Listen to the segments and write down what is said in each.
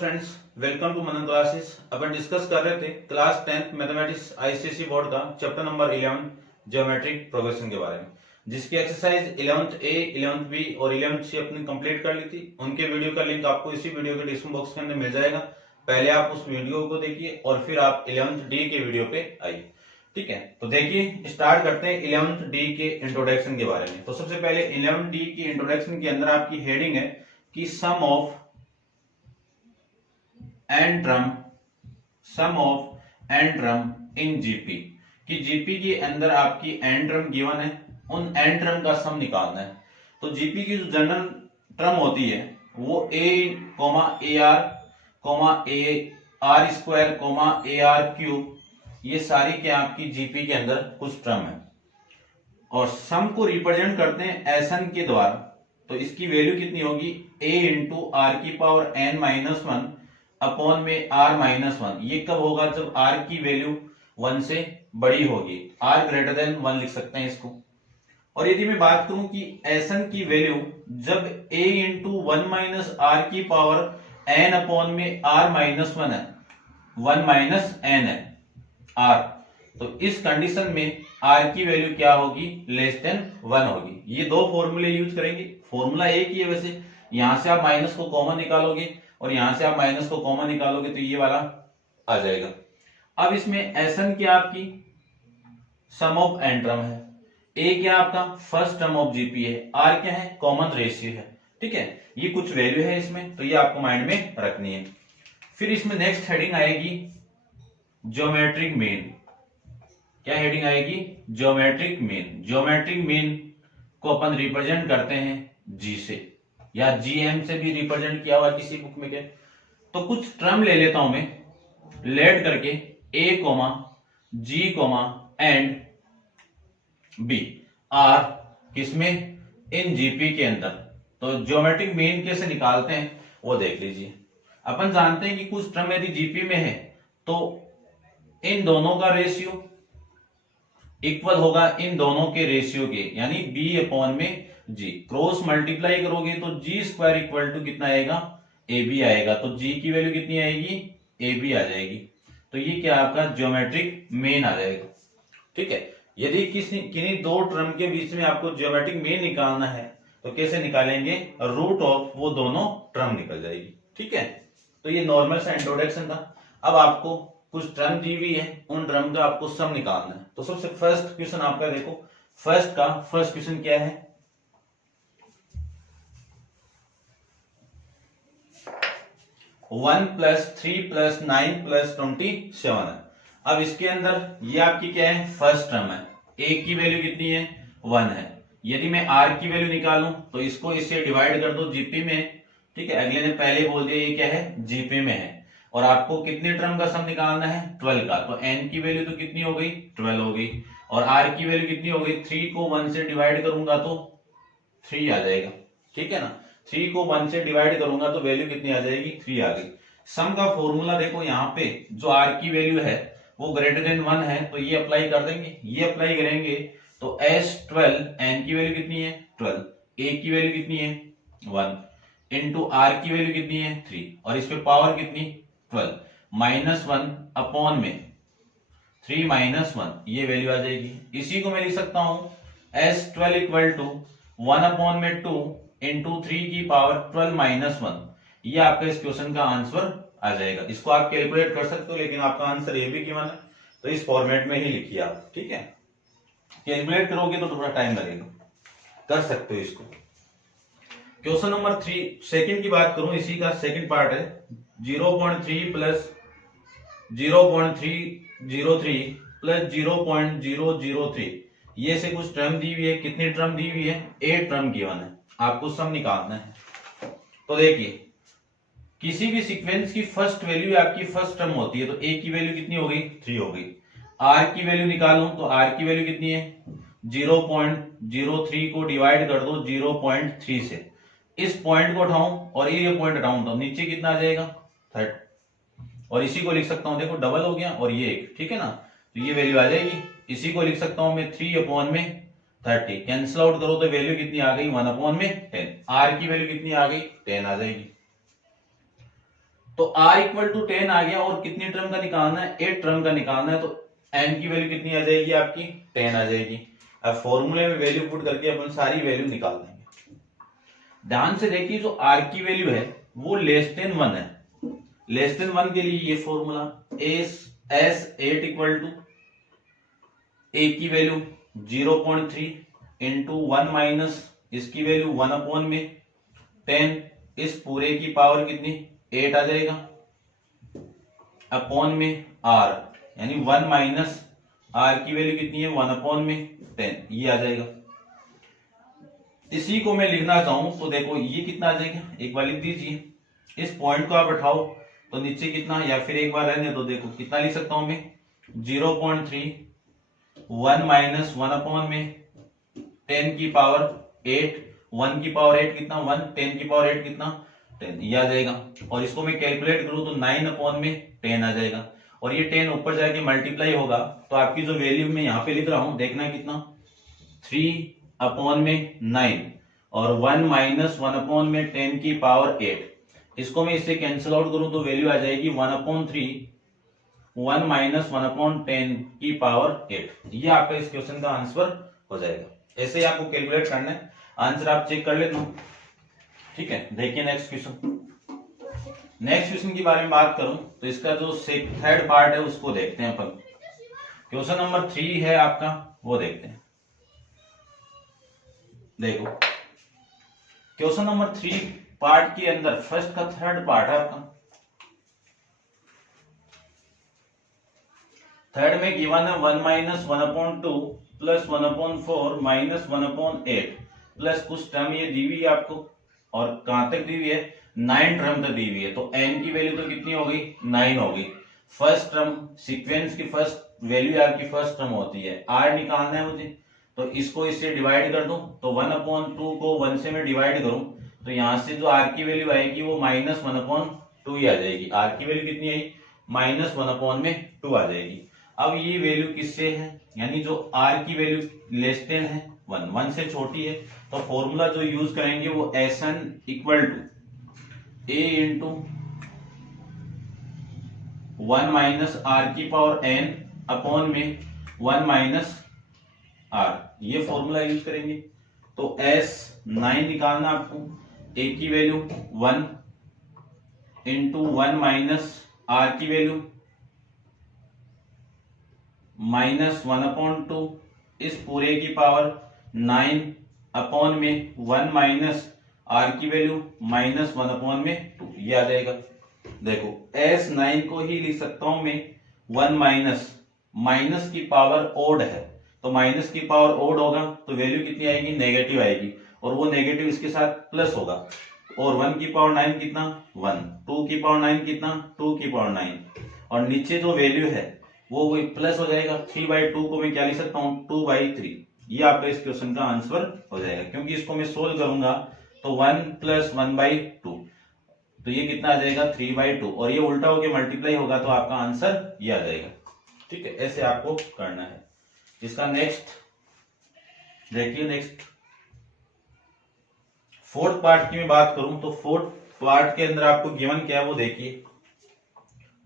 Friends, welcome to Manan classes. अपन discuss कर रहे थे class 10th mathematics ICSE board का चैप्टर नंबर 11 ज्योमेट्रिक प्रोग्रेशन के बारे में, जिसकी एक्सरसाइज 11th ए, 11th बी और 11th सी अपनी कंप्लीट कर ली थी। उनके वीडियो का लिंक आपको इसी वीडियो के डिस्क्रिप्शन बॉक्स के अंदर मिल जाएगा। पहले आप उस वीडियो को देखिए और फिर आप 11th डी के वीडियो पे आइए। ठीक है, तो देखिए स्टार्ट करते हैं 11th डी के इंट्रोडक्शन के बारे में। तो सबसे पहले 11th डी की इंट्रोडक्शन के अंदर आपकी हेडिंग है कि sum of n terms in GP, कि जीपी के अंदर आपकी एन ड्रम गिवन है, उन एन ड्रम का सम निकालना है। तो जीपी की जो जनरल टर्म होती है वो A R square A R cube, ये सारी क्या आपकी जीपी के अंदर कुछ टर्म है और सम को रिप्रेजेंट करते हैं एसएन के द्वारा। तो इसकी वैल्यू कितनी होगी, ए इंटू आर की power n minus one upon में आर माइनस वन। ये कब होगा, जब आर की वैल्यू 1 से बड़ी होगी, आर ग्रेटर देन 1 लिख सकते हैं इसको। और यदि मैं बात करूं कि एसएन की वैल्यू जब a into one minus r की पावर एन अपॉन में आर माइनस वन है, 1 माइनस एन है आर, तो इस कंडीशन में आर की वैल्यू क्या होगी, लेस देन 1 होगी। ये दो फॉर्मूले यूज करेंगे, फॉर्मूला एक ही है वैसे। यहां से आप माइनस को कॉमन निकालोगे और यहां से आप माइनस को कॉमन निकालोगे तो ये वाला आ जाएगा। अब इसमें एसएन क्या आपकी सम ऑफ एन टर्म है, ए क्या आपका फर्स्ट टर्म ऑफ जीपी है, आर क्या है कॉमन रेशियो है। ठीक है, ये कुछ वैल्यू है इसमें, तो ये आपको माइंड में रखनी है। फिर इसमें नेक्स्ट हेडिंग आएगी ज्योमेट्रिक मीन। क्या हेडिंग आएगी, ज्योमेट्रिक मीन। ज्योमेट्रिक मीन को अपन रिप्रेजेंट करते हैं जी से या जीएम से भी रिप्रेजेंट किया हुआ किसी बुक में के। तो कुछ टर्म ले लेता हूं मैं लेट करके A comma G comma and B are किसमें, इन जीपी के अंदर। तो ज्योमेट्रिक मीन कैसे निकालते हैं वो देख लीजिए। अपन जानते हैं कि कुछ टर्म यदि जीपी में है तो इन दोनों का रेशियो इक्वल होगा इन दोनों के रेशियो के, यानी बी अपॉन में जी। क्रॉस मल्टीप्लाई करोगे तो जी स्क्वायर इक्वल टू कितना आएगा, ए बी आएगा। तो जी की वैल्यू कितनी आएगी, ए बी आ जाएगी। तो ये क्या आपका ज्योमेट्रिक मीन आ जाएगा। ठीक है, यदि किन्हीं दो टर्म के बीच में आपको ज्योमेट्रिक मीन निकालना है तो कैसे निकालेंगे, रूट ऑफ वो दोनों टर्म निकल जाएगी। ठीक है, तो ये नॉर्मल सा इंट्रोडक्शन था। अब आपको कुछ टर्म दी हुई है, उन टर्म का आपको सम निकालना है। तो सबसे फर्स्ट क्वेश्चन आपका देखो, फर्स्ट क्वेश्चन क्या है, 1 + 3 + 9 + 27 है। अब इसके अंदर ये आपकी क्या है, फर्स्ट टर्म है, ए की वैल्यू कितनी है 1 है। यदि मैं आर की वैल्यू निकालूं तो इसको इससे डिवाइड कर दो, जीपी में। ठीक है, अगले ने पहले बोल दिया ये क्या है, जीपी में है। और आपको कितने टर्म का सम निकालना है, 12 का। तो एन की वैल्यू तो कितनी हो गई, 12 हो गई। और आर की वैल्यू कितनी हो गई, 3 को 1 से डिवाइड करूंगा तो 3 आ जाएगा। ठीक है ना, 3 को 1 से डिवाइड करूंगा तो वैल्यू कितनी आ जाएगी, 3 आ गई। सम का फॉर्मूला देखो, यहाँ पे जो आर की वैल्यू है वो ग्रेटर देन 1 है, तो ये अप्लाई कर देंगे। ये अप्लाई करेंगे तो S12 एन की वैल्यू कितनी है 12, ए की वैल्यू कितनी है 1 इंटू आर की वैल्यू कितनी है 3 और इस पे पावर कितनी 12 माइनस 1 अपॉन में 3 माइनस 1, ये वैल्यू आ जाएगी। इसी को मैं लिख सकता हूं S12 इक्वल टू 1 अपॉन में 2 इंटू 3 की पावर 12 माइनस 1। ये आपका इस क्वेश्चन का आंसर आ जाएगा। इसको आप कैलकुलेट कर सकते हो, लेकिन आपका आंसर ये भी गिवन है तो इस फॉर्मेट में ही लिखिए आप। ठीक है, कैलकुलेट करोगे तो थोड़ा टाइम लगेगा, कर सकते हो इसको। क्वेश्चन नंबर 3 सेकंड की बात करूं, इसी का सेकंड पार्ट है 0.3 + 0.303 + 0.003। ये से कुछ टर्म दी हुई है, कितनी टर्म दी हुई है, 8 टर्म गिवन है, आपको सम निकालना है। तो देखिए, किसी भी सीक्वेंस की फर्स्ट वैल्यू आपकी फर्स्ट टर्म होती है, तो ए की वैल्यू कितनी हो गई, 3 हो गई। आर की वैल्यू निकालूं तो आर की वैल्यू कितनी है 0.03 को डिवाइड कर दो 0.3 से। इस पॉइंट को उठाऊं और ये पॉइंट हटाऊं तो नीचे कितना आ जाएगा 30, और इसी को लिख सकता हूं, देखो डबल हो गया और ये एक। ठीक है ना, तो ये वैल्यू आ जाएगी। इसी को लिख सकता हूं मैं 3 अपॉन में 30, कैंसिल आउट करो तो वैल्यू कितनी आ गई 1 अपॉन में 10। आर की वैल्यू कितनी आ गई 10 आ जाएगी। तो r इक्वल टू 10 आ गया और कितनी टर्म का निकालना है, 8 टर्म का निकालना है, तो n की वैल्यू कितनी आ जाएगी आपकी 10 आ जाएगी। अब फॉर्मूले में वैल्यू पुट करके अपन सारी वैल्यू निकाल देंगे। ध्यान से देखिए जो r की वैल्यू है वो लेस देन 1 है, लेस देन 1 के लिए ये formula S 8 equal to a की वैल्यू 0.3 इंटू 1 माइनस इसकी वैल्यू 1 अपॉन में 10, इस पूरे की पावर कितनी 8 आ जाएगा अपॉन में r, यानी 1 माइनस r की वैल्यू कितनी है 1 अपॉन में 10, ये आ जाएगा। इसी को मैं लिखना चाहूं तो देखो ये कितना आ जाएगा, एक बार लिख दीजिए, इस पॉइंट को आप उठाओ तो नीचे कितना, या फिर एक बार रहने तो देखो कितना लिख सकता हूं मैं 0.3 1 माइनस 1 अपॉन में 10 की पावर 8, 1 की पावर 8 कितना 1, 10 की पावर 8 कितना 10, ये आ जाएगा। और इसको मैं कैलकुलेट करूं तो 9 अपॉन में 10 आ जाएगा, और ये 10 ऊपर जाके मल्टीप्लाई होगा तो आपकी जो वैल्यू मैं यहाँ पे लिख रहा हूं देखना कितना 3 अपॉन में 9 और 1 माइनस 1 अपॉन में 10 की पावर 8, इसको मैं इससे कैंसिल आउट करूं तो वैल्यू आ जाएगी 1 अपॉन 3 1 माइनस 1 अपॉन 10 की पावर 8। ये आपका इस क्वेश्चन का आंसर हो जाएगा। ऐसे ही आपको कैलकुलेट करना है, आंसर आप चेक कर लेना, ठीक है। देखिए नेक्स्ट क्वेश्चन, नेक्स्ट क्वेश्चन की बारे में बात करूं तो इसका जो थर्ड पार्ट है उसको देखते हैं अपन। क्वेश्चन नंबर 3 है आपका, वो देखते हैं। देखो क्वेश्चन नंबर 3 पार्ट के अंदर फर्स्ट का थर्ड पार्ट है आपका। थर्ड में गिवन है 1 minus 1 upon 2 plus 1 upon 4 minus 1 upon 8 plus कुछ टर्म ये दी हुई है आपको, और कहां तक दी हुई है 9 टर्म तक दी हुई है। तो n की वैल्यू तो कितनी हो गई 9 हो गई। फर्स्ट टर्म सीक्वेंस की फर्स्ट वैल्यू आपकी फर्स्ट टर्म होती है, r निकालना है मुझे, तो इसको इससे डिवाइड कर दूं तो 1 अपॉन 2 को 1 से मैं डिवाइड करूं तो यहां से जो r की वैल्यू आएगी वो माइनस 1 अपॉन 2 ही आ जाएगी। r की वैल्यू कितनी आई माइनस 1 अपॉन में 2 आ जाएगी। अब ये वैल्यू किससे है, यानी जो r की वैल्यू लेस देन है 1 से छोटी है, तो फॉर्मूला जो यूज करेंगे वो Sn equal to a into 1 minus r की पावर n अपॉन में 1 माइनस r, ये फॉर्मूला यूज करेंगे। तो S9 निकालना आपको, a की वैल्यू 1 इंटू 1 माइनस r की वैल्यू माइनस 1 अपॉन 2, इस पूरे की पावर 9 अपॉन में 1 माइनस r की वैल्यू माइनस 1 अपॉन में 2, ये आ जाएगा। देखो S9 को ही लिख सकता हूं मैं 1 माइनस की पावर ओड है, तो माइनस की पावर ओड होगा तो वैल्यू कितनी आएगी नेगेटिव आएगी, और वो नेगेटिव इसके साथ प्लस होगा, और 1 की पावर 9 कितना 1, 2 की पावर 9 कितना 2 की पावर 9, और नीचे जो वैल्यू है वो वही प्लस हो जाएगा। 3/2 को मैं क्या लिख सकता हूँ 2/3, ये आपका इस क्वेश्चन का आंसर हो जाएगा। क्योंकि इसको मैं सोल्व करूंगा तो 1 प्लस 1/2, तो ये कितना आ जाएगा 3/2, और ये उल्टा होके मल्टीप्लाई होगा तो आपका आंसर ये आ जाएगा, ठीक है। ऐसे आपको करना है। इसका नेक्स्ट देखिए, नेक्स्ट फोर्थ पार्ट की मैं बात करूं तो फोर्थ पार्ट के अंदर आपको गिवन क्या है वो देखिए,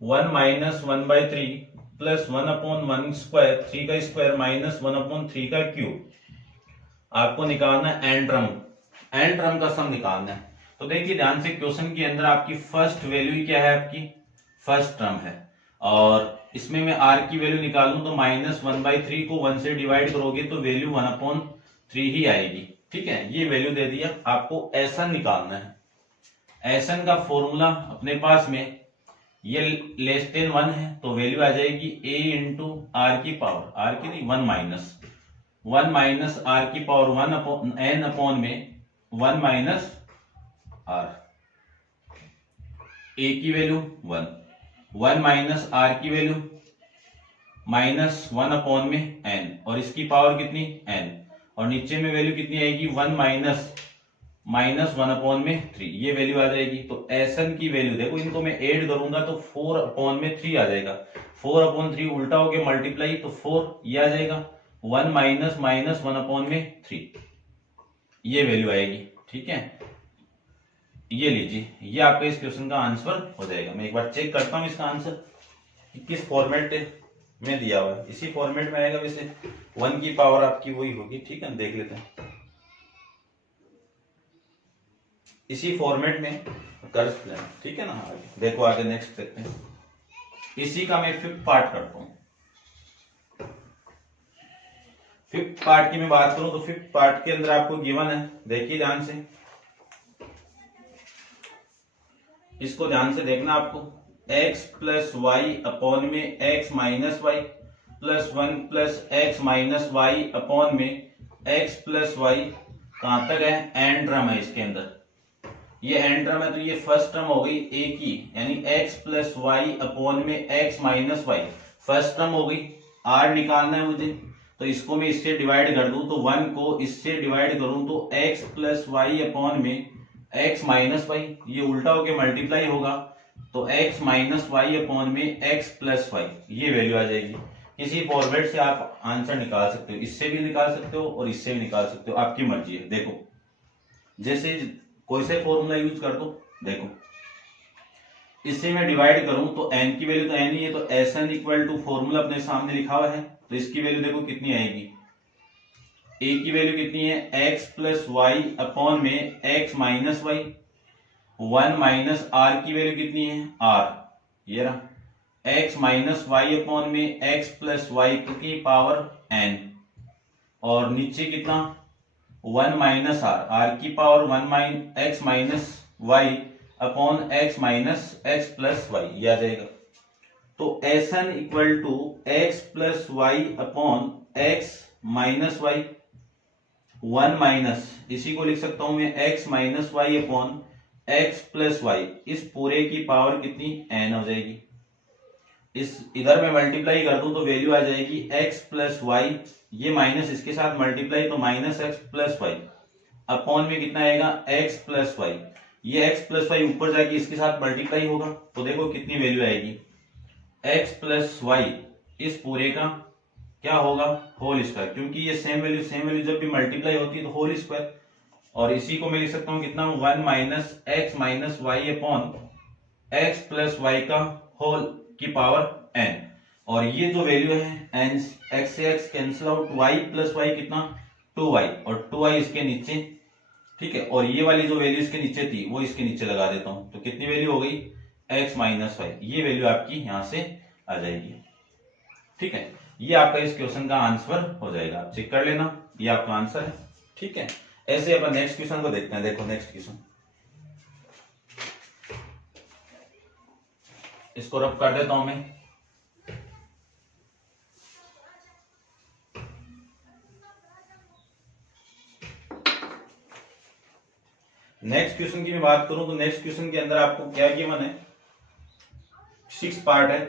1 माइनस 1/3 प्लस 1 अपॉन 1 स्क्वायर 3 का स्क्वायर माइनस 1 अपॉन 3 का क्यूब, आपको निकालना है एन टर्म का सम निकालना है। तो देखिए ध्यान से, क्वेश्चन के अंदर आपकी फर्स्ट वैल्यू क्या है, आपकी फर्स्ट टर्म है, और इसमें मैं r की वैल्यू निकालूं तो माइनस 1/3 को 1 से डिवाइड करोगे तो वैल्यू 1/3 ही आएगी, ठीक है। ये वैल्यू दे दिया, आपको Sn निकालना है। Sn का फॉर्मूला अपने पास में ये लेस देन 1 है तो वैल्यू आ जाएगी a इंटू आर की पावर, r की नहीं 1 माइनस r की पावर 1 n अपॉन में 1 माइनस r, a की वैल्यू 1 माइनस r की वैल्यू माइनस 1 अपॉन में n, और इसकी पावर कितनी n, और नीचे में वैल्यू कितनी आएगी 1 माइनस 1 अपॉन में 3, ये वैल्यू आ जाएगी। तो Sn की वैल्यू देखो, इनको मैं ऐड करूंगा तो 4 अपॉन में 3 आ जाएगा, 4 अपॉन 3 उल्टा होके मल्टीप्लाई तो 4 ये आ जाएगा, 1 माइनस 1 अपॉन में 3, ये वैल्यू आएगी, ठीक है। ये लीजिए, ये आपका इस क्वेश्चन का आंसर हो जाएगा। मैं एक बार चेक करता हूं इसका आंसर कि किस फॉर्मेट में दिया हुआ है। इसी फॉर्मेट में आएगा, वैसे 1 की पावर आपकी वही होगी, ठीक है, देख लेते हैं इसी फॉर्मेट में कर लेना, ठीक है ना। आगे देखो, आगे नेक्स्ट देखते हैं। इसी का मैं फिफ्थ पार्ट करता हूं। फिफ्थ पार्ट की मैं बात करूं तो फिफ्थ पार्ट के अंदर आपको गिवन है, देखिए ध्यान से, इसको ध्यान से देखना आपको। x प्लस वाई अपॉन में x minus y plus 1 plus x minus y upon में x प्लस वाई, कहां तक है, एन टर्म है इसके अंदर। ये एन टर्म है तो ये फर्स्ट टर्म हो गई a की, यानी x प्लस वाई अपॉन में x minus y, first term हो गई। r निकालना है मुझे, तो इसको मैं इससे डिवाइड कर दूं, तो 1 को इससे डिवाइड करूं तो x प्लस वाई अपॉन में x माइनस वाई, ये उल्टा होके मल्टीप्लाई होगा, तो x माइनस वाई अपॉन में x प्लस वाई, ये वैल्यू आ जाएगी। किसी फॉर्मेट से आप आंसर निकाल सकते हो, इससे भी निकाल सकते हो और इससे भी निकाल सकते हो, आपकी मर्जी है। देखो, जैसे कोई से फॉर्मूला यूज कर दो, देखो इससे मैं डिवाइड करूं तो n की वैल्यू तो n ही है, तो Sn इक्वल टू फॉर्मूला अपने सामने लिखा हुआ है, तो इसकी वैल्यू देखो कितनी आएगी, a की वैल्यू कितनी है, x प्लस वाई अपॉन में x minus y, 1 minus r की वैल्यू कितनी है, r, ये रहा, x माइनस वाई अपॉन में x प्लस वाई की पावर n, और नीचे कितना, 1 माइनस r की power 1 x minus y upon x minus x plus y, ये आ जाएगा। तो Sn equal to x plus y upon x minus y, 1 minus, इसी को लिख सकता हूं मैं x minus y upon x plus y, इस पूरे की पावर कितनी, n हो जाएगी। इस इधर में मल्टीप्लाई कर दूं तो वैल्यू आ जाएगी x प्लस वाई, ये माइनस इसके साथ मल्टीप्लाई तो minus x plus y upon में कितना आएगा, x प्लस वाई, ये x प्लस वाई ऊपर जाके इसके साथ मल्टीप्लाई होगा, तो देखो कितनी वैल्यू आएगी, x प्लस वाई, इस पूरे का क्या होगा, होल स्क्वायर, क्योंकि ये सेम वैल्यू जब भी मल्टीप्लाई होती है तो होल स्क्वायर, और इसी को मैं लिख सकता हूं कितना, 1 minus x minus y upon x plus y का होल की पावर n, और ये जो वैल्यू है n, x से x cancel out, y plus y कितना, 2y, और 2y इसके नीचे, ठीक है, और ये वाली जो वैल्यू इसके नीचे थी वो इसके नीचे लगा देता हूं, तो कितनी वैल्यू हो गई, x माइनस वाई, ये वैल्यू आपकी यहां से आ जाएगी, ठीक है। ये आपका इस क्वेश्चन का आंसर हो जाएगा, आप चेक कर लेना, ये आपका आंसर है, ठीक है। ऐसे अपन नेक्स्ट क्वेश्चन को देखते हैं। देखो नेक्स्ट क्वेश्चन, इसको रब कर देता हूं मैं। नेक्स्ट क्वेश्चन की मैं बात करूं तो नेक्स्ट क्वेश्चन के अंदर आपको क्या गिवन है, 6 पार्ट है,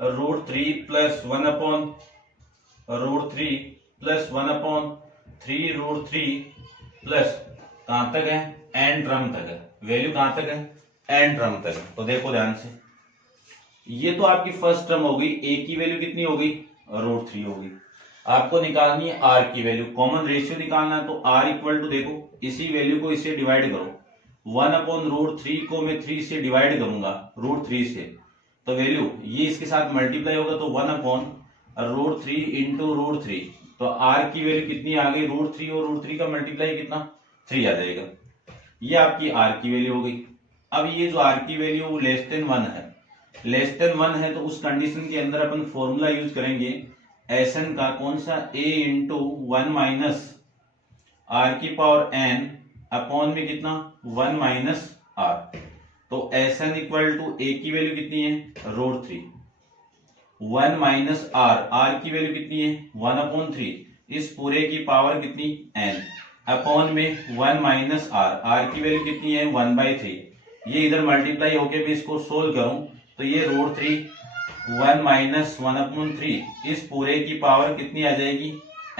√3 plus 1 upon √3 plus 1 upon 3 √3 plus, कहां तक है, n टर्म तक है, वैल्यू कहां तक है, n टर्म तक है। तो देखो ध्यान से, ये तो आपकी फर्स्ट टर्म हो गई, a की वैल्यू कितनी हो गई, √3 हो गई। आपको निकालनी है r की वैल्यू, कॉमन रेशियो निकालना है, तो r इक्वल टू, देखो इसी वैल्यू को इससे डिवाइड करो, 1 अपॉन √3 को मैं 3 से डिवाइड करूंगा, √3 से, तो वैल्यू ये इसके साथ मल्टीप्लाई होगा, तो 1 अपॉन √3 इंटू √3, तो r की वैल्यू कितनी आ गई, √3 और √3 का मल्टीप्लाई कितना, 3 आ जाएगा। ये आपकी r की वैल्यू हो गई। अब ये जो r की वैल्यू लेस देन 1 है, लेस देन 1 है, तो उस कंडीशन के अंदर अपन फॉर्मूला यूज करेंगे Sn का, कौन सा, a इंटू 1 माइनस r की पावर n अपॉन में कितना, 1 माइनस r, तो Sn इक्वल टू a की वैल्यू कितनी है, √3, 1 माइनस r की वैल्यू कितनी है, 1 अपॉन 3, इस पूरे की पावर कितनी, n अपॉन में 1 माइनस r की वैल्यू कितनी है, 1/3, ये इधर मल्टीप्लाई होके भी इसको सोल्व करूं तो ये √3 1 माइनस 1 अपॉन 3, इस पूरे की पावर कितनी आ जाएगी,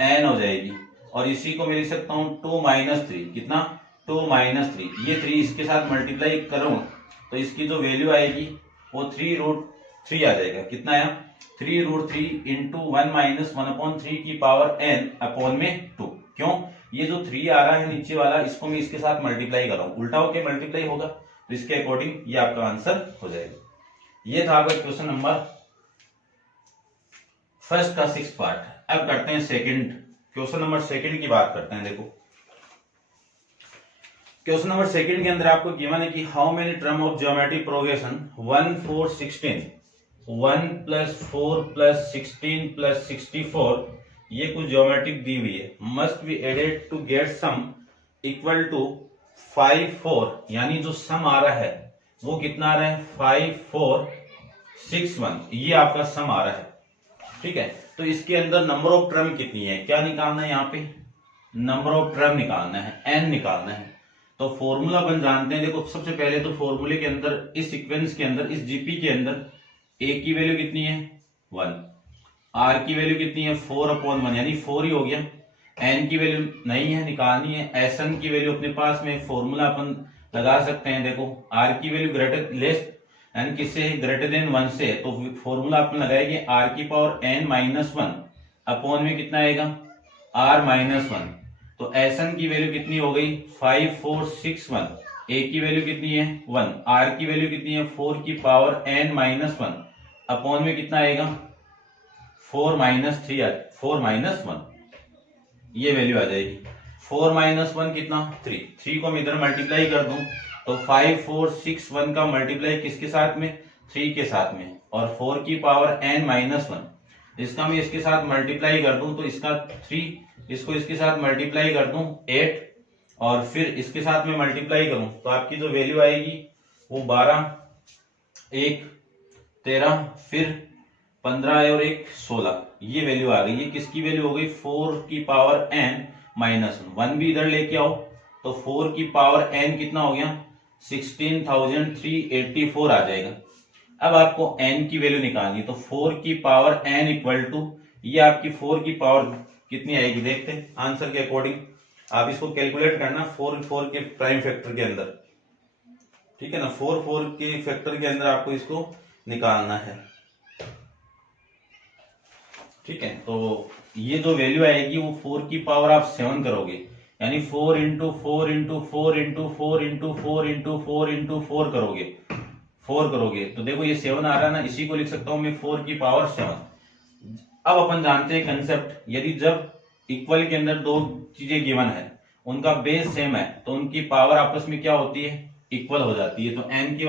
n हो जाएगी, और इसी को मैं लिख सकता हूं 2 माइनस 3, कितना, 2 माइनस 3, ये 3 इसके साथ मल्टीप्लाई करूं तो इसकी जो वैल्यू आएगी वो 3√3 आ जाएगा, कितना है, 3√3 इंटू 1 माइनस 1 अपॉन 3 की पावर n अपॉन में 2, क्यों, ये जो 3 आ रहा है नीचे वाला, इसको मैं इसके साथ मल्टीप्लाई कर रहा हूं, उल्टा होके मल्टीप्लाई होगा, तो इसके अकॉर्डिंग ये आपका आंसर हो जाएगा। ये था आपका क्वेश्चन नंबर फर्स्ट का 6 पार्ट। अब करते हैं सेकंड, क्वेश्चन नंबर सेकंड की बात करते हैं। देखो क्वेश्चन नंबर सेकंड के अंदर आपको गिवन है कि how many term of geometric progression 1 4 16 1 + 4 + 16 + 64, ये कुछ ज्योमेट्रिक दी हुई है, must be added to get sum equal to 5 4, यानी जो सम आ रहा है वो कितना आ रहा है 5 4 6 1, ये आपका सम आ रहा है। ठीक है, तो इसके अंदर नंबर ऑफ टर्म कितनी है, क्या निकालना है, यहाँ पे नंबर ऑफ टर्म निकालना है, n निकालना है। तो फॉर्मूला अपन जानते हैं, देखो सबसे पहले तो फॉर्मूले के अंदर, इस सीक्वेंस के अंदर, इस जीपी के अंदर a की वैल्यू कितनी है 1, r की वैल्यू कितनी है 4/1, यानी 4 ही हो गया, n की वैल्यू नहीं है, निकालनी है, Sn की वैल्यू अपने पास में फॉर्मूला अपन लगा सकते हैं। देखो r की वैल्यू ग्रेटर लेस यानी किससे ग्रेटर देन 1 से, तो फॉर्मूला अपन लगाएंगे r⁻n-1 अपॉन में कितना आएगा r-1, तो Sn की वैल्यू कितनी हो गई 5 4 6 1, a की वैल्यू कितनी है 1, r की वैल्यू कितनी है 4⁻n-1 अपॉन में कितना आएगा 4-3 ये वैल्यू आ जाएगी। 4-1 कितना 3 को मैं इधर मल्टीप्लाई कर दूं तो 5 4 6 1 का मल्टीप्लाई किसके साथ में 3 के साथ में, और 4⁻n-1 इसका मैं इसके साथ मल्टीप्लाई कर दूं तो इसका 3, इसको इसके साथ मल्टीप्लाई कर दूं 8, और फिर इसके साथ में मल्टीप्लाई करूं तो आपकी जो वैल्यू आएगी वो 12 1 13 फिर 15 और 1 16, ये वैल्यू आ गई। ये किसकी वैल्यू हो गई 4⁻n-1 भी इधर लेके आओ तो 4⁻n कितना हो गया 16,384 आ जाएगा। अब आपको n की वैल्यू निकालनी, तो 4⁻n इक्वल टू, ये आपकी 4 की पावर कितनी आएगी देखते हैं आंसर के अकॉर्डिंग, आप इसको कैलकुलेट करना 4 के प्राइम फैक्टर के अंदर, ठीक है ना, 4 के फैक्टर के अंदर आपको इसको निकालना है। ठीक है, तो ये जो वैल्यू आएगी वो 4 की पावर आप 7 करोगे, यानी 4 × 4 × 4 × 4 × 4 × 4 × 4 करोगे तो देखो ये 7 आ रहा है ना, इसी को लिख सकता हूं मैं 4 की पावर 7। अब अपन जानते हैं कंसेप्ट, यदि जब इक्वल के अंदर दो चीजें गिवन है, उनका बेस सेम है, तो उनकी पावर आपस में क्या होती है इक्वल हो जाती है, तो n की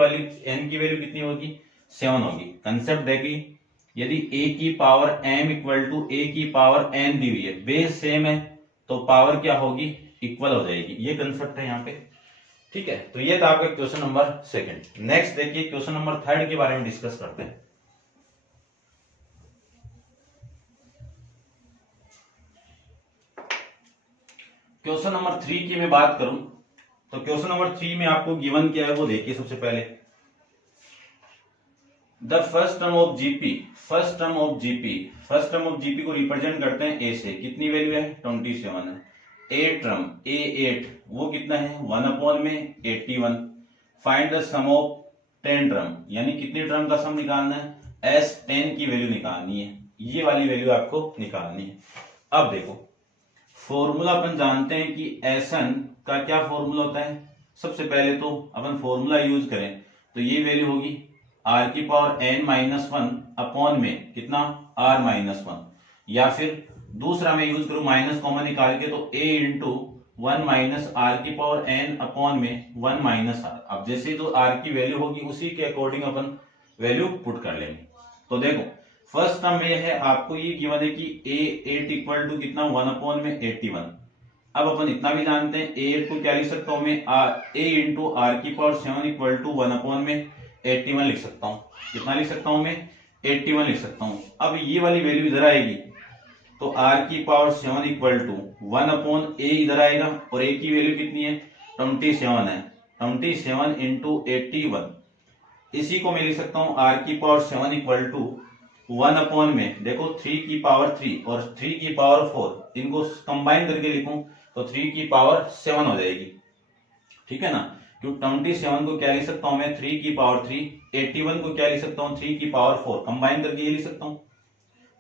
वैल्यू कितनी होगी 7 होगी। कंसेप्ट देखिए, यदि a की power m equal to a की पावर n दी हुई है, बेस सेम है, तो पावर क्या होगी इक्वल हो जाएगी, ये कंसेप्ट है यहाँ पे। ठीक है, तो ये था आपका क्वेश्चन नंबर सेकंड। नेक्स्ट देखिए क्वेश्चन नंबर थर्ड के बारे में डिस्कस करते हैं। क्वेश्चन नंबर 3 की मैं बात करूं तो क्वेश्चन नंबर 3 में आपको गिवन क्या है वो देखिए। सबसे पहले the first term of GP को रिप्रेजेंट करते हैं ए से, कितनी वैल्यू है 27 है। ए टर्म A8 वो कितना है 1/81। Find the sum of 10 term, यानी कितनी टर्म का सम निकालना है S10 की वैल्यू निकालनी है, ये वाली वैल्यू आपको निकालनी है। अब देखो फॉर्मूला अपन जानते हैं कि Sn का क्या फॉर्मूला होता है, सबसे पहले तो अपन फॉर्मूला यूज करें तो ये वैल्यू होगी r⁻n-1 अपॉन में कितना r-1, या फिर दूसरा मैं यूज करूं माइनस कॉमन निकाल के तो a × 1 - r⁻n अपॉन में 1 - r। अब जैसे तो r की वैल्यू होगी उसी के अकॉर्डिंग अपन वैल्यू पुट कर लेंगे। तो देखो फर्स्ट टर्म ये है, आपको ये गिवन है कि a8 इक्वल टू कितना 1/81। अब अपन इतना भी जानते हैं a8 को क्या लिख सकता हूं मैं a × r⁻7 इक्वल टू 1/81 लिख सकता हूं। कितना लिख सकता हूं मैं 81 लिख सकता हूं। अब ये वाली वैल्यू इधर आएगी तो r⁻7 इक्वल टू 1/a इधर आएगा, और a की वैल्यू कितनी है 27 है, 27 × 81। इसी को मैं लिख सकता हूं r⁻7 इक्वल टू 1 में देखो 3 की पावर 3 और 3 की पावर 4, इनको कंबाइन करके लिखूं तो 3 की पावर 7 हो जाएगी। ठीक है ना, क्योंकि 27 को क्या लिख सकता हूं मैं 3 की पावर 3, 81 को क्या लिख सकता हूं 3 की पावर 4, कंबाइन करके ये लिख सकता हूं।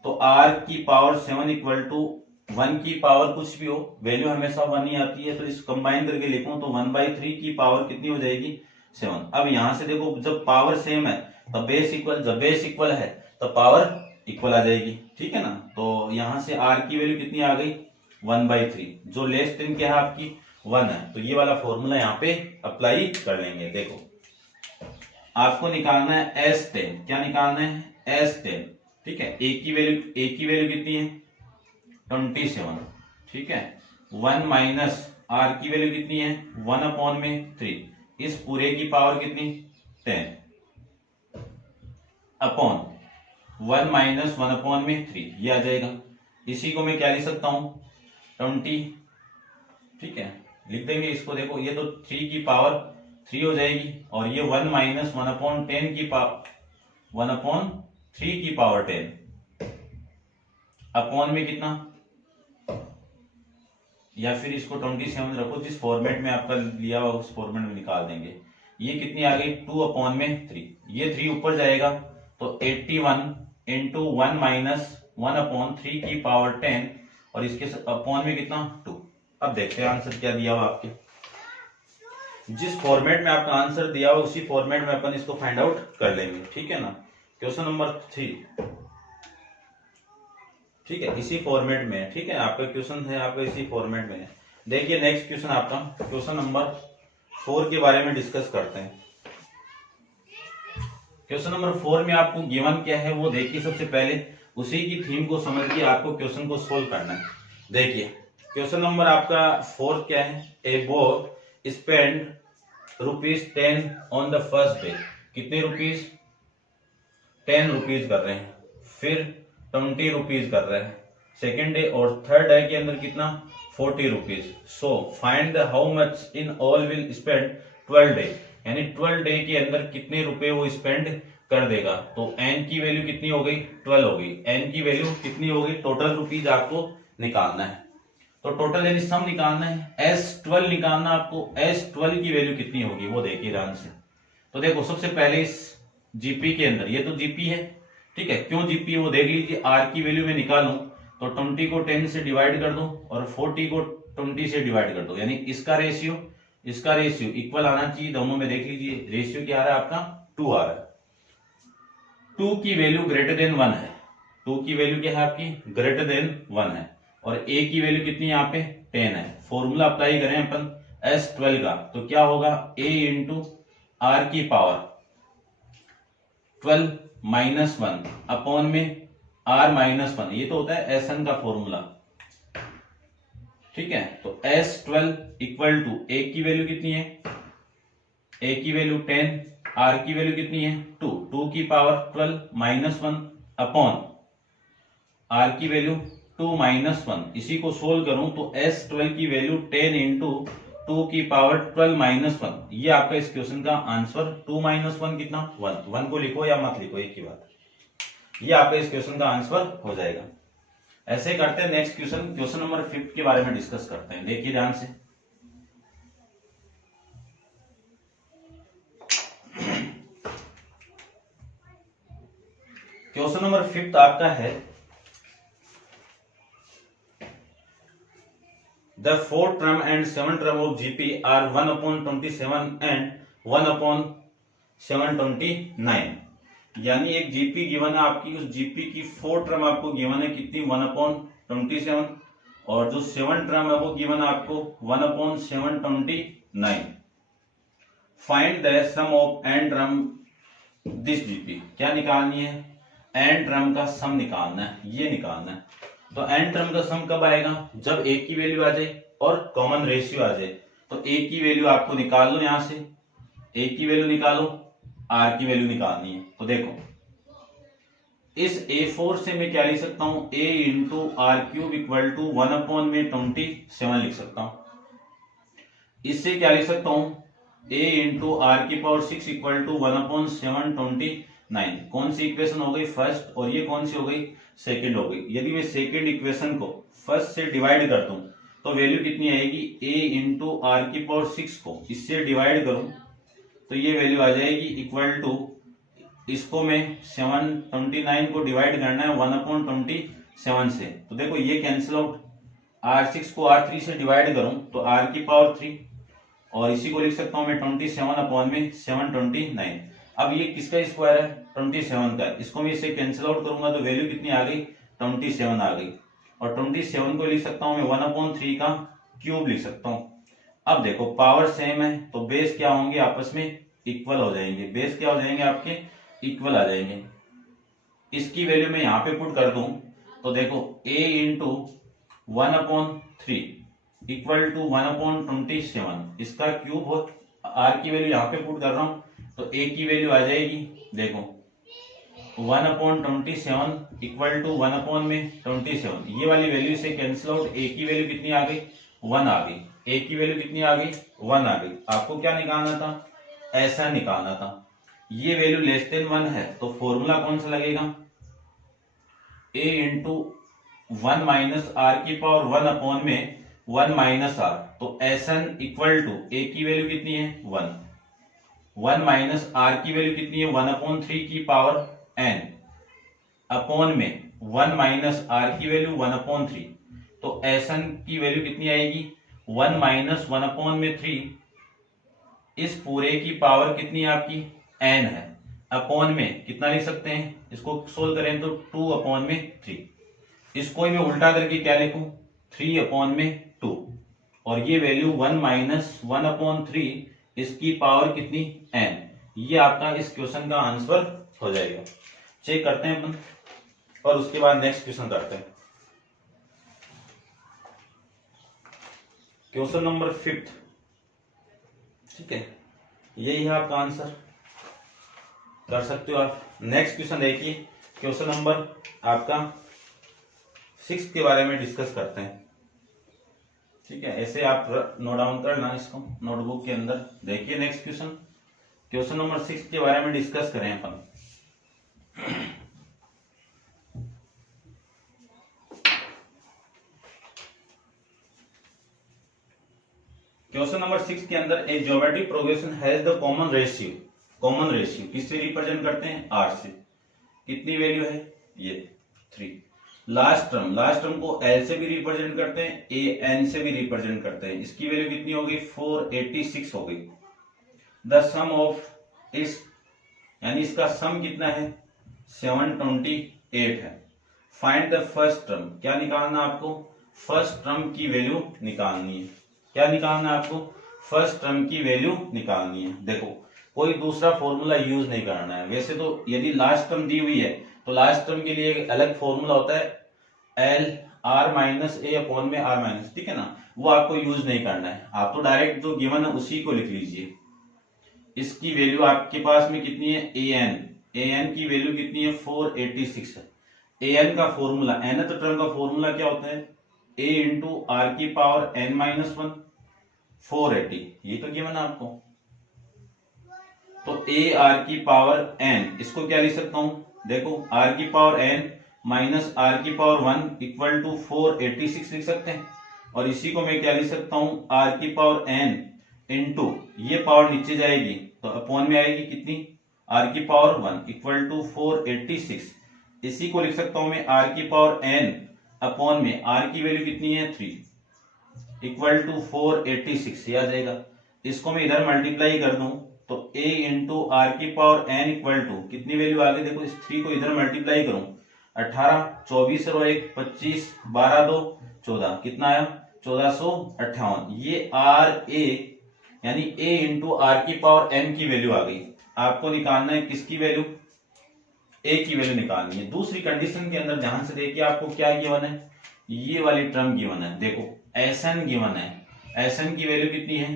तो r की पावर 7 इक्वल टू 1 की पावर कुछ भी हो, वैल्यू हमेशा 1 ही आती है, तो इस कंबाइन करके लिखूं तो 1/3 की पावर कितनी हो जाएगी 7। अब यहां से देखो जब पावर सेम है तो बेस इक्वल, जब बेस इक्वल है तो पावर इक्वल आ जाएगी, ठीक है ना। तो यहां से r की वैल्यू कितनी आ गई 1/3, जो लेस देन क्या है आपकी 1 है, तो ये वाला फॉर्मूला यहाँ पे अप्लाई कर लेंगे। देखो आपको निकालना है S10, क्या निकालना है S10, ठीक है। a की वैल्यू कितनी है 27, ठीक है। 1 माइनस r की वैल्यू कितनी है 1/3, इस पूरे की पावर कितनी 10 अपॉन 1 माइनस 1/3, ये आ जाएगा। इसी को मैं क्या लिख सकता हूं 20, ठीक है, लिख देंगे इसको। देखो ये तो 3 की पावर 3 हो जाएगी, और ये 1 माइनस 1/10 की पावर 1/3 की पावर 10 अपॉन में कितना, या फिर इसको 27 रखो, जिस फॉर्मेट में आपका लिया हुआ उस फॉर्मेट में निकाल देंगे। ये कितनी आ गई 2/3, ये 3 ऊपर जाएगा तो 81 इंटू 1 माइनस 1/3 की पावर 10, और इसके अपॉन में कितना 2। अब देखते हैं आंसर क्या दिया हुआ आपके, जिस फॉर्मेट में आपका आंसर दिया हुआ उसी फॉर्मेट में अपन इसको फाइंड आउट कर लेंगे, ठीक है ना। क्वेश्चन नंबर 3, ठीक है, इसी फॉर्मेट में है, ठीक है, आपका क्वेश्चन है आपका इसी फॉर्मेट में है। देखिए नेक्स्ट क्वेश्चन आपका क्वेश्चन नंबर 4 के बारे में डिस्कस करते हैं। क्वेश्चन नंबर 4 में आपको गिवन क्या है वो देखिए, सबसे पहले उसी की थीम को समझ के आपको क्वेश्चन को सोल्व करना है। देखिए क्वेश्चन नंबर आपका 4 क्या है, a boy spend ₹10 on the first day, कितने रुपीज 10 रुपीज कर रहे हैं, फिर 20 रुपीज कर रहे हैं सेकेंड डे, और थर्ड डे के अंदर कितना 40 rupees. So find the how much in all will spend 12 day, यानी 12 डे के अंदर कितने रुपए वो स्पेंड कर देगा। तो n की वैल्यू कितनी हो गई 12 हो गई, n की वैल्यू कितनी हो गई, टोटल रुपीज आपको निकालना है। तो टोटल यानी सम निकालना है, S12 निकालना आपको, S12 की वैल्यू कितनी होगी वो देखिए ध्यान से। तो देखो सबसे पहले इस जीपी के अंदर, ये तो जीपी है, ठीक है, क्यों जीपी है वो देख लीजिए। आर की वैल्यू में निकालूं तो 20 को 10 से डिवाइड कर दो और 40 को 20 से डिवाइड कर दो, यानी इसका रेशियो इक्वल आना चाहिए दोनों में। देख लीजिए रेशियो क्या आ रहा है आपका 2 आ रहा है। 2 की वैल्यू ग्रेटर देन 1 है, 2 की वैल्यू क्या है आपकी ग्रेटर देन 1 है, और a की वैल्यू कितनी यहाँ पे 10 है। फॉर्मूला अप्लाई करें अपन S12 का, तो क्या होगा a इंटू आर की पावर 12 माइनस 1 अपॉन में r माइनस 1, ये तो होता है Sn का फॉर्मूला, ठीक है। तो S12 इक्वल टू a की वैल्यू कितनी है, a की वैल्यू 10, r की वैल्यू कितनी है 2 की पावर 12 माइनस 1 अपॉन r की वैल्यू 2 माइनस 1। इसी को सोल्व करूं तो S12 की वैल्यू 10 इंटू 2 की पावर 12 माइनस 1, ये आपका इस क्वेश्चन का आंसर। 2 माइनस 1 कितना 1 को लिखो या मत लिखो एक ही बात, ये आपका इस क्वेश्चन का आंसर हो जाएगा। ऐसे करते हैं नेक्स्ट क्वेश्चन, क्वेश्चन नंबर 5 के बारे में डिस्कस करते हैं। देखिए ध्यान से, क्वेश्चन नंबर 5 आपका है, the 4th term and 7th term of GP are 1/27 and 1/729, यानी एक जीपी गिवन है आपकी, उस जीपी की 4th टर्म आपको गिवन है कितनी 1/27, और जो 7th टर्म है वो गिवन आपको 1/729। Find the sum of n term this GP, क्या निकालनी है एन टर्म का सम निकालना है, ये निकालना है। तो एन टर्म का सम कब आएगा, जब ए की वैल्यू आ जाए और कॉमन रेशियो आ जाए। तो ए की वैल्यू आपको निकाल लो, यहां से ए की वैल्यू निकालो, आर की वैल्यू निकालनी है। तो देखो इस A4 से मैं क्या लिख सकता हूं, a into r cube equal to 1/27 लिख सकता हूं। इससे क्या लिख सकता हूं, a इंटू आर की पावर 6 इक्वल टू 1/729। कौन सी इक्वेशन हो गई फर्स्ट, और ये कौन सी हो गई सेकंड हो गई। यदि मैं सेकंड इक्वेशन को फर्स्ट से डिवाइड कर दूं तो वैल्यू कितनी आएगी, a इंटू आर की पावर 6 को इससे डिवाइड करूं तो ये वैल्यू आ जाएगी इक्वल टू, इसको मैं 729 को डिवाइड करना है 1/27 से, तो देखो ये कैंसिल आउट, R6 को R3 से डिवाइड करूं तो R की पावर 3, और इसी को लिख सकता हूं मैं 27 अपॉन में 729। अब ये किसका स्क्वायर है? 27 का। इसको मैं इसे कैंसिल आउट करूंगा तो वैल्यू कितनी आ गई? 27 आ गई। और 27 को लिख सकता हूं मैं 1/3 का क्यूब लिख सकता हूं। अब देखो पावर सेम है तो बेस क्या होंगे? आपस में इक्वल हो जाएंगे। बेस क्या हो जाएंगे? आपके इक्वल आ जाएंगे। इसकी वैल्यू मैं यहाँ पे पुट कर दूं तो देखो a इंटू 1/3 इक्वल टू 1/27, इसका क्यूब हो। r की वैल्यू यहाँ पे पुट कर रहा हूं तो a की वैल्यू आ जाएगी, देखो 1/27 इक्वल टू 1/27। ये वाली वैल्यू से कैंसिल आउट, a की वैल्यू कितनी आ गई? 1 आ गई। a की वैल्यू कितनी आ गई? 1 आ गई। आपको क्या निकालना था? ऐसा निकालना था। ये वैल्यू लेस देन 1 है तो फॉर्मूला कौन सा लगेगा? a इंटू 1 माइनस आर की पावर 1 अपॉन में 1 माइनस आर, तो Sn इक्वल टू a की वैल्यू कितनी है? 1 माइनस आर की वैल्यू कितनी है? 1/3 की पावर n अपॉन में 1 माइनस आर की वैल्यू 1/3, तो Sn की वैल्यू कितनी आएगी? 1 माइनस 1/3, इस पूरे की पावर कितनी है आपकी? n है। अपॉन में कितना लिख सकते हैं? इसको सोल्व करें तो 2/3। इसको ही मैं उल्टा करके क्या लिखूं? 3/2। और ये वैल्यू 1 माइनस 1/3, इसकी पावर कितनी? n। ये आपका इस क्वेश्चन का आंसर हो जाएगा। चेक करते हैं अपन और उसके बाद नेक्स्ट क्वेश्चन करते हैं। क्वेश्चन नंबर 5, ठीक है, यही है आपका आंसर। कर सकते हो आप। नेक्स्ट क्वेश्चन देखिए, क्वेश्चन नंबर आपका 6 के बारे में डिस्कस करते हैं। ठीक है, ऐसे आप नोट डाउन करना इसको नोटबुक के अंदर। देखिए नेक्स्ट क्वेश्चन, क्वेश्चन नंबर 6 के बारे में डिस्कस करें अपन। क्वेश्चन नंबर 6 के अंदर एक geometric progression has the common ratio किससे रिप्रेजेंट करते हैं? r से। कितनी वैल्यू है? ये 3। लास्ट टर्म को l से भी रिप्रेजेंट करते हैं, an से भी रिप्रेजेंट करते हैं। इसकी वैल्यू कितनी हो गई? 486 हो गई। द सम ऑफ इस, यानी इसका सम कितना है? 728 है। फाइंड द फर्स्ट टर्म, क्या निकालना आपको? फर्स्ट टर्म की वैल्यू निकालनी है। क्या निकालना है आपको? फर्स्ट टर्म की वैल्यू निकालनी है। देखो कोई दूसरा फॉर्मूला यूज नहीं करना है। वैसे तो यदि लास्ट टर्म दी हुई है तो लास्ट टर्म के लिए एक अलग फॉर्मूला होता है एल आर माइनस ए अपॉन में आर माइनस, ठीक है ना, वो आपको यूज नहीं करना है। आप तो डायरेक्ट जो गिवन है उसी को लिख लीजिए। इसकी वैल्यू आपके पास में कितनी है? an की वैल्यू कितनी है? 486 है। an का फॉर्मूला, nth टर्म का फॉर्मूला क्या होता है? a इंटू आर की पावर n माइनस 1 480, ये तो गिवन है आपको। तो a r की पावर n, इसको क्या लिख सकता हूं? देखो r की पावर n माइनस r की पावर 1 इक्वल टू 486 लिख सकते हैं। और इसी को मैं क्या लिख सकता हूं? r की पावर n इंटू, ये पावर नीचे जाएगी तो अपॉन में आएगी कितनी? r की पावर 1 इक्वल टू 486। इसी को लिख सकता हूं मैं r की पावर n अपॉन में r की वैल्यू कितनी है? 3 इक्वल टू 486, ये आ जाएगा। इसको मैं इधर मल्टीप्लाई कर दूं तो a इंटू आर की पावर n इक्वल टू कितनी वैल्यू आ गई? देखो इस 3 को इधर मल्टीप्लाई करूं, 18 24 और 1 25 12 2 14, कितना आया? 1458। ये आर ए यानी a इंटू आर की पावर n की वैल्यू आ गई। आपको निकालना है किसकी वैल्यू? a की वैल्यू निकालनी है। दूसरी कंडीशन के अंदर ध्यान से देखिए, आपको क्या गिवन है? ये वाली टर्म गिवन है। देखो Sn गिवन है, Sn की वैल्यू कितनी है?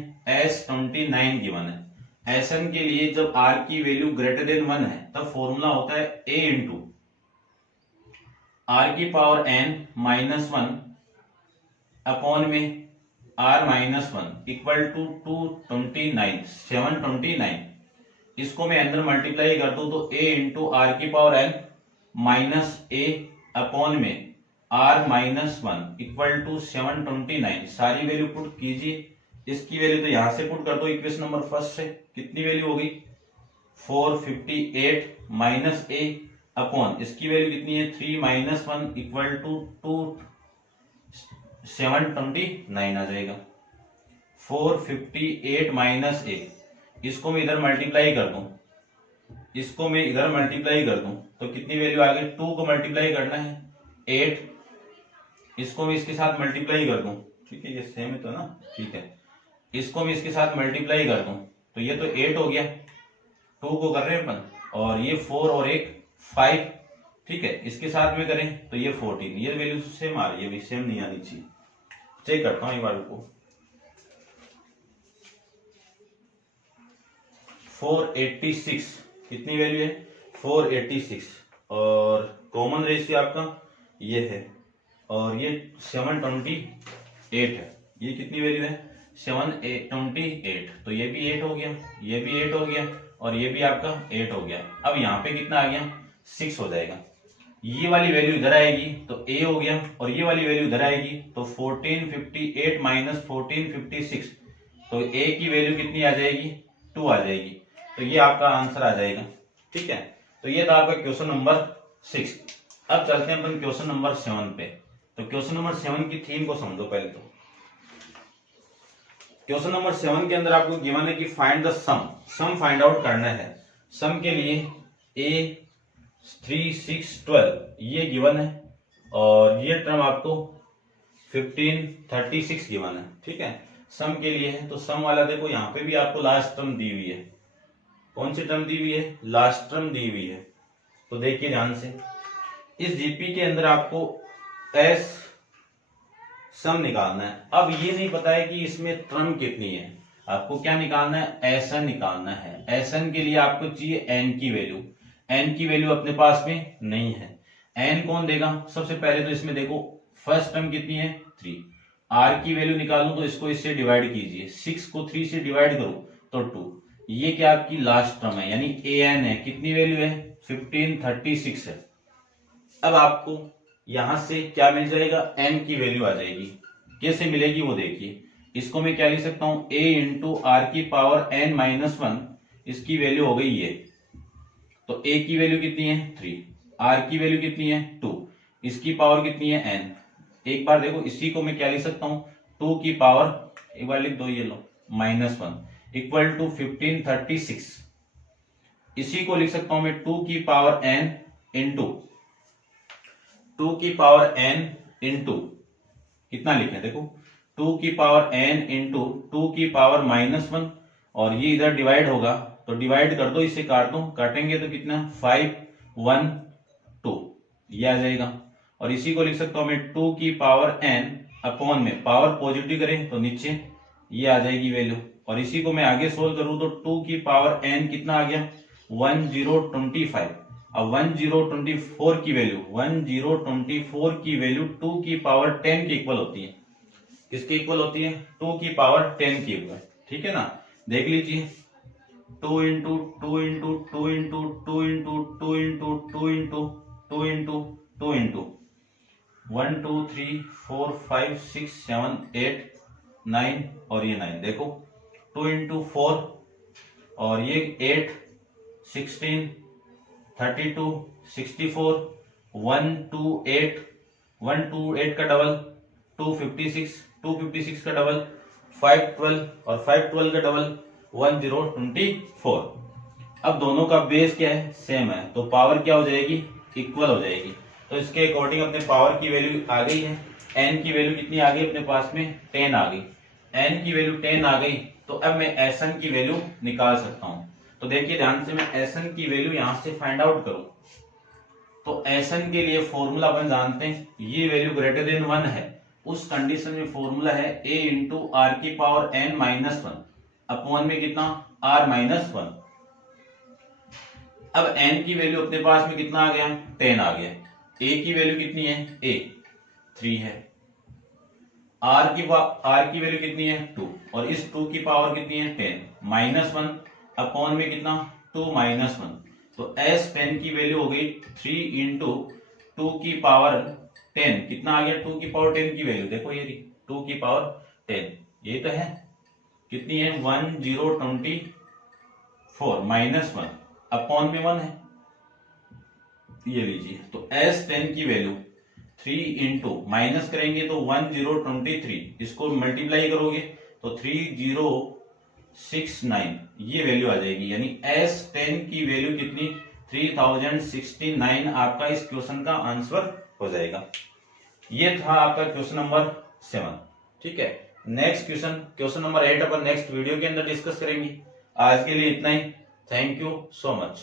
S29 गिवन है। Sn के लिए जब r की वैल्यू ग्रेटर देन 1 है तब फॉर्मूला होता है a इंटू आर की पावर n माइनस 1 अपॉन में r माइनस 1 इक्वल टू 729। इसको मैं अंदर मल्टीप्लाई कर दूं तो a इंटू आर की power n minus a upon में r माइनस 1 इक्वल टू 729। सारी वैल्यू पुट कीजिए। इसकी वैल्यू तो यहां से पुट कर दो इक्वेशन नंबर फर्स्ट से। कितनी वैल्यू होगी? 458 माइनस a अपॉन, इसकी वैल्यू कितनी है? 3 माइनस 1 इक्वल टू 729 आ जाएगा। 458 माइनस ए, इसको मैं इधर मल्टीप्लाई कर दूं, इसको मैं इधर मल्टीप्लाई कर दूं तो कितनी वैल्यू आ गई, 2 को मल्टीप्लाई करना है 8, इसको मैं इसके साथ मल्टीप्लाई कर दूं, ठीक है ये सेम है तो ना, ठीक है, इसको मैं इसके साथ मल्टीप्लाई कर दूं तो ये तो 8 हो गया, 2 को कर रहे हैं अपन, और ये 4 और एक 5, ठीक है, इसके साथ में करें तो ये 14, ये वैल्यू सेम आ रही है, सेम नहीं आनी चाहिए। चेक करता हूं एक बार को, 486 कितनी वैल्यू है, 486, और कॉमन रेशियो आपका ये है, और ये 728 है, ये कितनी वैल्यू है 728, तो ये भी 8 हो गया, ये भी 8 हो गया, और ये भी आपका 8 हो गया। अब यहाँ पे कितना आ गया 6 हो जाएगा, ये वाली वैल्यू इधर आएगी तो a हो गया, और ये वाली वैल्यू इधर आएगी तो 1458 माइनस 1456, तो a की वैल्यू कितनी आ जाएगी 2 आ जाएगी, तो ये आपका आंसर आ जाएगा। ठीक है, तो ये था आपका क्वेश्चन नंबर 6। अब चलते हैं अपन क्वेश्चन नंबर 7 पे। तो क्वेश्चन नंबर 7 की थीम को समझो पहले। तो क्वेश्चन नंबर 7 के अंदर आपको गिवन है कि find the sum find out करना है। सम के लिए a 3 6 12 ये गिवन है, और ये टर्म आपको 15 36 गिवन है। ठीक है, सम के लिए है, तो सम वाला देखो यहाँ पे भी आपको लास्ट टर्म दी हुई है। कौन सी टर्म दी हुई है, लास्ट टर्म दी हुई है। तो देखिए ध्यान से, इस जीपी के अंदर आपको एस सम निकालना है। अब ये नहीं पता है कि इसमें टर्म कितनी है, आपको क्या निकालना है, एसएन निकालना है। एसएन के लिए आपको चाहिए एन की वैल्यू, एन की वैल्यू अपने पास में नहीं है। एन कौन देगा, सबसे पहले तो इसमें देखो फर्स्ट टर्म कितनी है 3, आर की वैल्यू निकालूं तो इसको इससे डिवाइड कीजिए, 6 को 3 से डिवाइड करो तो 2, ये क्या आपकी लास्ट टर्म है, यानी ए एन है। कितनी वैल्यू है 15 36 है। अब आपको यहां से क्या मिल जाएगा, एन की वैल्यू आ जाएगी। कैसे मिलेगी वो देखिए, इसको मैं क्या लिख सकता हूं, a इंटू आर की पावर n माइनस 1, इसकी वैल्यू हो गई ये। तो a की वैल्यू कितनी है 3, r की वैल्यू कितनी है 2, इसकी पावर कितनी है n। एक बार देखो इसी को मैं क्या लिख सकता हूं, 2 की पावर, एक बार लिख दो ये लो, माइनस 1 इक्वल टू 15 36। इसी को लिख सकता हूं मैं 2 की पावर n इंटू 2 की पावर n इंटू कितना लिखे देखो, 2 की पावर n इंटू 2 की पावर माइनस 1, और ये इधर डिवाइड होगा तो डिवाइड कर दो, इसे काट दो, काटेंगे तो कितना 5 1 2 ये आ जाएगा। और इसी को लिख सकता हूं मैं 2 की पावर n अपॉन में पावर पॉजिटिव करें तो नीचे ये आ जाएगी वैल्यू। और इसी को मैं आगे सोल्व करूं तो 2 की पावर n कितना आ गया 1025। अब 1024 की वैल्यू 1024 की वैल्यू 2 की पावर 10 के इक्वल होती है। किसके इक्वल होती है, 2 की पावर 10 की इक्वल। ठीक है ना, देख लीजिए 2 into 2 into 2 into 2 into 2 into 2 into 2 into 2 into 1 2 3 4 5 6 7 8 9 और ये 9 देखो 2 इंटू 4 और ये 8 16 32 64 128 128 का डबल 256 का डबल 512 और 512 का डबल 1024। अब दोनों का बेस क्या है, सेम है, तो पावर क्या हो जाएगी, इक्वल हो जाएगी। तो इसके अकॉर्डिंग अपने पावर की वैल्यू आ गई है। एन की वैल्यू कितनी आ गई अपने पास में 10 आ गई। एन की वैल्यू 10 आ गई तो अब मैं एस एन की वैल्यू निकाल सकता हूं। तो देखिए ध्यान से, मैं एस एन की वैल्यू यहां से फाइंड आउट करूं तो एस एन के लिए फॉर्मूला अपन जानते हैं, ये वैल्यू ग्रेटर देन 1 है, उस कंडीशन में फॉर्मूला है a इंटू आर की पावर n माइनस 1 अपॉन में कितना r माइनस 1। अब n की वैल्यू अपने पास में कितना आ गया 10 आ गया। a की वैल्यू कितनी है a 3 है, r की वैल्यू कितनी है 2 और इस 2 की पावर कितनी है 10 माइनस 1 अपॉन में कितना 2 माइनस 1। तो s 10 की वैल्यू हो गई 3 इंटू 2 की पावर 10 कितना आ गया 2 की पावर 10 की वैल्यू देखो ये 2 की पावर 10 ये तो है, कितनी है 1024 माइनस 1 अपॉन में 1 है, ये लीजिए। तो s 10 की वैल्यू 3 इंटू माइनस करेंगे तो 1023, इसको मल्टीप्लाई करोगे तो 3069 ये वैल्यू आ जाएगी। यानी S10 की वैल्यू कितनी 3069 आपका इस क्वेश्चन का आंसर हो जाएगा। ये था आपका क्वेश्चन नंबर 7। ठीक है, नेक्स्ट क्वेश्चन नंबर 8 अपन नेक्स्ट वीडियो के अंदर डिस्कस करेंगे। आज के लिए इतना ही। Thank you so much.